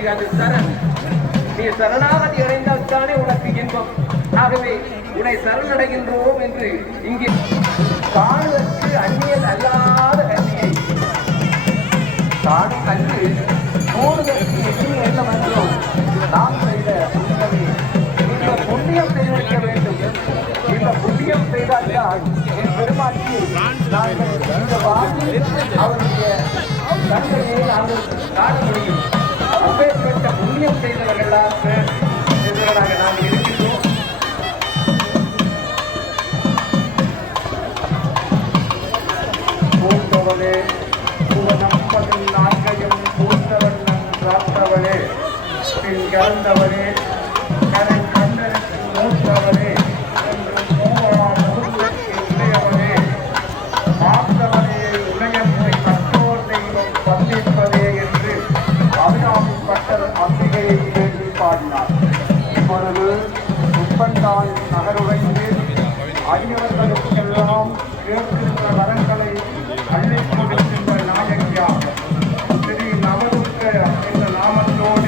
உனக்கு அது சரண். நீ சரணாகதி அடைந்தால்தானே உனக்கு இன்பம். ஆகவே உன்னை சரணடைகின்றோம் என்று இங்கே காணுவதற்கு அந்நியல் அல்லாத கல்வியை காணும் கல்வி கூடுதற்கு எண்ணிய என்ன வந்தோம். நாம் செய்த புண்ணியமே இந்த புண்ணியம் செய்திருக்க வேண்டும். இந்த புண்ணியம் செய்தால்தான் என் பெருமாட்டியை நாங்கள் இந்த வாழ்வில் அவருடைய தந்தையை நாங்கள் காண முடியும். அப்பேற்பட்ட புண்ணியம் செய்தவர்களாக நாங்கள் இருக்கின்றோம். பூத்தவளே புவனம் 14 பூத்தவண்ணம் காத்தவளே பின் கலந்தவளே கரை கண்டனுக்கு மூத்தவளே என்று உடையவளே மாத்தவளே உலகத்தை கற்றோர் தெய்வம் பந்திப்பதே என்று அபிராமி பட்டர் அம்பிகையை வேண்டி பாடினார். இப்பொழுது உப்பந்தாள் நகருடைந்து அடியவர்களுக்கெல்லாம் கேட்கின்ற வரங்களை அள்ளிக் கொடுக்கின்ற நாயகியாக ஸ்ரீ நவதுர்க்க என்ற நாமத்தோடு